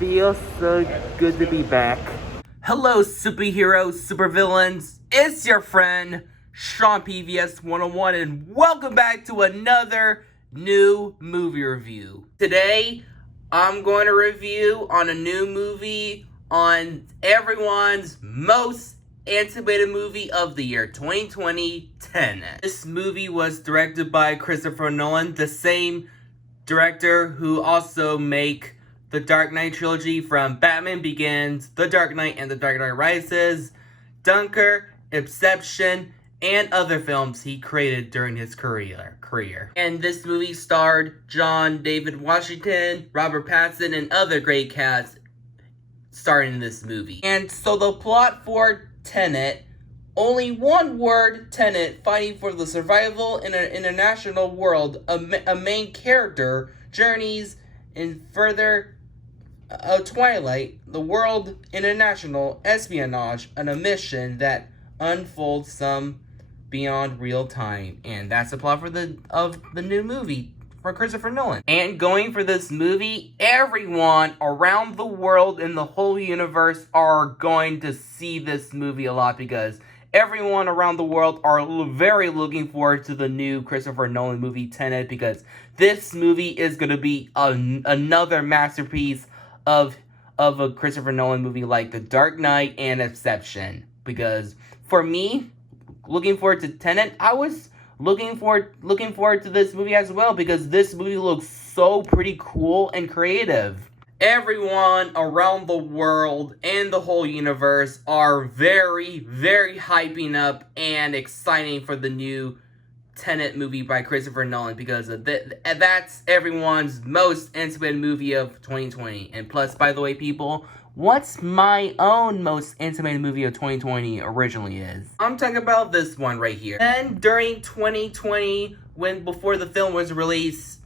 feels so good to be back. Hello, superheroes, supervillains. It's your friend, Sean PVS 101, and welcome back to another new movie review. Today, I'm going to review on a new movie on everyone's most anticipated movie of the year 2020, Tenet. This movie was directed by Christopher Nolan, the same director who also make the Dark Knight trilogy from Batman Begins, The Dark Knight, and The Dark Knight Rises, Dunkirk, Inception, and other films he created during his career. And this movie starred John David Washington, Robert Pattinson, and other great cast starring in this movie. And so the plot for Tenet, only one word, Tenet, fighting for the survival in an international world. A main character journeys in further twilight, the world international espionage, on a mission that unfolds some beyond real time. And that's the plot for the new movie for Christopher Nolan. And going for this movie, everyone around the world in the whole universe are going to see this movie a lot, because everyone around the world are very looking forward to the new Christopher Nolan movie Tenet, because this movie is going to be another masterpiece of a Christopher Nolan movie like The Dark Knight and Inception. Because for me, looking forward to Tenet, I was looking forward to this movie as well, because this movie looks so pretty cool and creative. Everyone around the world and the whole universe are very, very hyping up and exciting for the new Tenet movie by Christopher Nolan, because that's everyone's most anticipated movie of 2020. And plus, by the way, people, what's my own most anticipated movie of 2020 originally is? I'm talking about this one right here. And during 2020, before the film was released,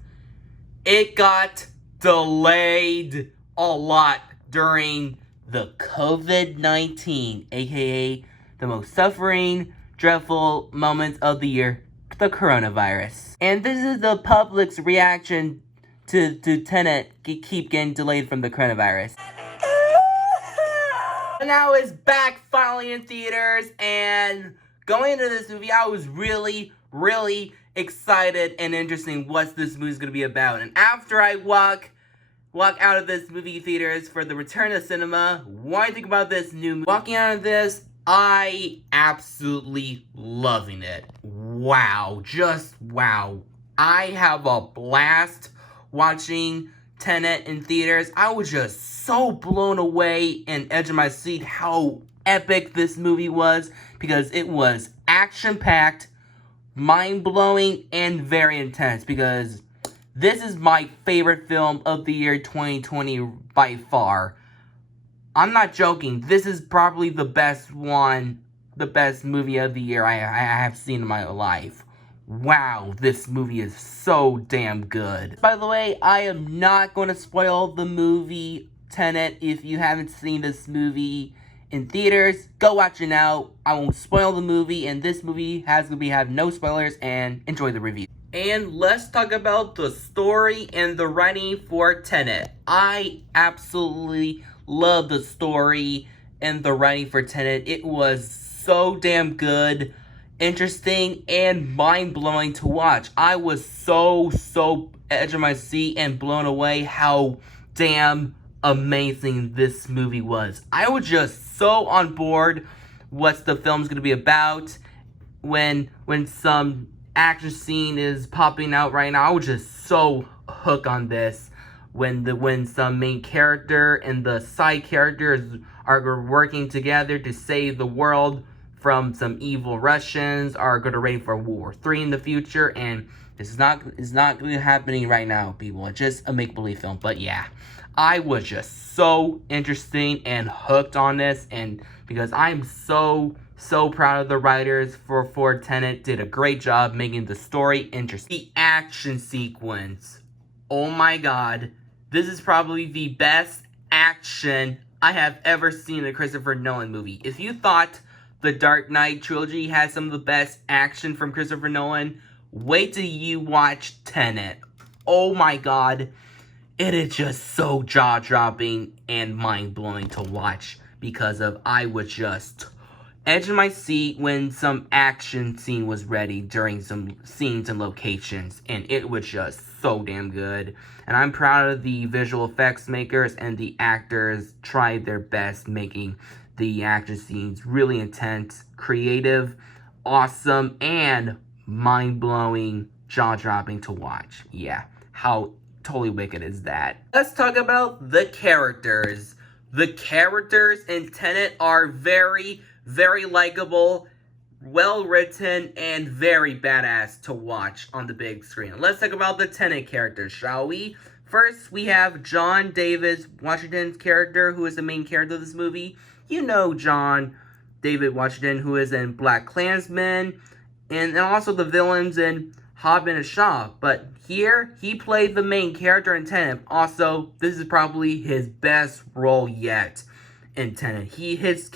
it got delayed a lot during the COVID-19, aka the most suffering, dreadful moments of the year, the coronavirus. And this is the public's reaction to Tenet keep getting delayed from the coronavirus. And now it's back finally in theaters, and going into this movie, I was really, really excited and interested what this movie's gonna be about. And after I walk out of this movie theaters for the return to cinema, what do you think about this new movie? Walking out of this, I absolutely loving it. Wow, just wow. I have a blast watching Tenet in theaters. I was just so blown away and edge of my seat how epic this movie was, because it was action-packed, mind-blowing, and very intense, because this is my favorite film of the year 2020 by far. I'm not joking. This is probably the best movie of the year I have seen in my life. Wow, this movie is so damn good. By the way, I am not going to spoil the movie Tenet. If you haven't seen this movie in theaters, go watch it now. I won't spoil the movie, and this movie have no spoilers, and enjoy the review. And let's talk about the story and the writing for Tenet. I absolutely love the story and the writing for Tenet. It was so damn good, interesting, and mind-blowing to watch. I was so edge of my seat and blown away how damn amazing this movie was. I was just so on board what the film's gonna be about. When some action scene is popping out right now, I was just so hooked on this. When some main character and the side characters are working together to save the world from some evil Russians, are going to ready for World War III in the future, and it's not happening right now, people. It's just a make-believe film. But yeah, I was just so interested and hooked on this, and because I'm so proud of the writers for Tenet. Did a great job making the story interesting. The action sequence, oh my god, this is probably the best action I have ever seen in a Christopher Nolan movie. If you thought the Dark Knight trilogy has some of the best action from Christopher Nolan, wait till you watch Tenet. Oh my god. It is just so jaw-dropping and mind-blowing to watch because of I was just edge of my seat when some action scene was ready during some scenes and locations, and it was just so damn good. And I'm proud of the visual effects makers, and the actors tried their best making the action scenes really intense, creative, awesome, and mind-blowing, jaw-dropping to watch. Yeah, how totally wicked is that? Let's talk about the characters. The characters in Tenet are very likable, well written, and very badass to watch on the big screen. Let's talk about the Tenet characters, shall we? First, we have John David Washington's character, who is the main character of this movie. You know John David Washington, who is in BlacKkKlansman, and also the villains in Hobbs and Shaw. But here, he played the main character in Tenet. Also, this is probably his best role yet in Tenet. His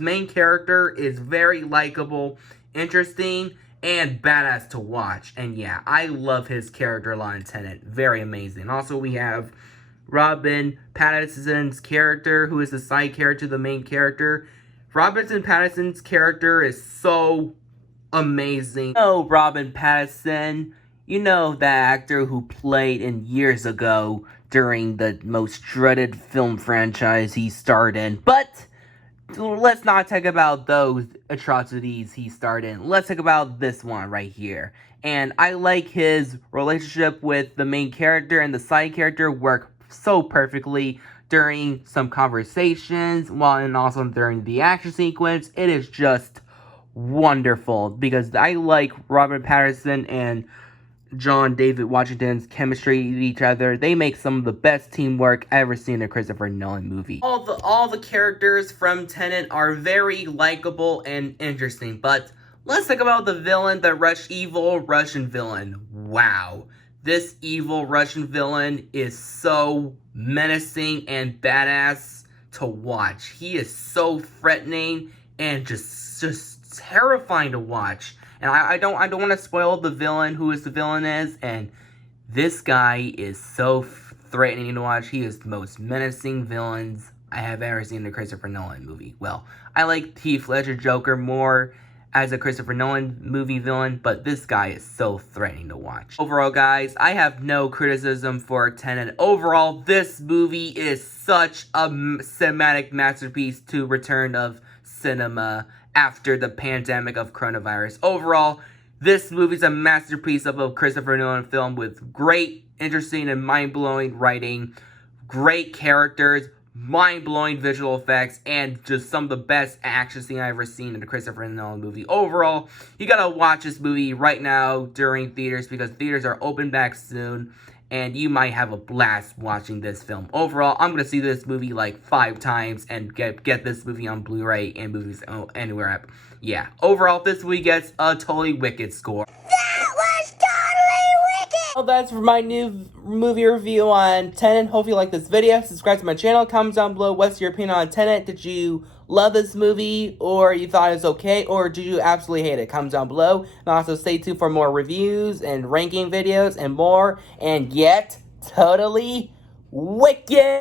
main character is very likable, interesting, and badass to watch. And yeah, I love his character a lot in Tenet. Very amazing. Also, we have Robin Pattinson's character, who is the side character to the main character. Robert Pattinson's character is so amazing. You know Robin Pattinson, you know that actor who played in years ago during the most dreaded film franchise he starred in. But let's not talk about those atrocities he starred in. Let's talk about this one right here. And I like his relationship with the main character and the side character work so perfectly during some conversations, and also during the action sequence. It is just wonderful because I like Robert Pattinson and John David Washington's chemistry with each other. They make some of the best teamwork I've ever seen in a Christopher Nolan movie. All the characters from Tenet are very likable and interesting, but let's talk about the villain, the evil Russian villain. Wow. This evil Russian villain is so menacing and badass to watch. He is so threatening and just terrifying to watch. And I don't want to spoil the villain, who the villain is. And this guy is so threatening to watch. He is the most menacing villains I have ever seen in a Christopher Nolan movie. Well, I like Heath Ledger Joker more as a Christopher Nolan movie villain, but this guy is so threatening to watch. Overall, guys, I have no criticism for Tenet. Overall, this movie is such a cinematic masterpiece to return of cinema after the pandemic of coronavirus. Overall, this movie is a masterpiece of a Christopher Nolan film with great, interesting, and mind-blowing writing, great characters, mind-blowing visual effects, and just some of the best action scenes I've ever seen in a Christopher Nolan movie. Overall, you gotta watch this movie right now during theaters because theaters are open back soon, and you might have a blast watching this film. Overall, I'm gonna see this movie like 5 times and get this movie on Blu-ray and Movies Anywhere app. Yeah, overall, this movie gets a totally wicked score. Well, that's for my new movie review on Tenet. Hope you like this video. Subscribe to my channel. Comment down below what's your opinion on Tenet. Did you love this movie, or you thought it was okay, or did you absolutely hate it? Comment down below. And also stay tuned for more reviews and ranking videos and more. And yet, totally wicked!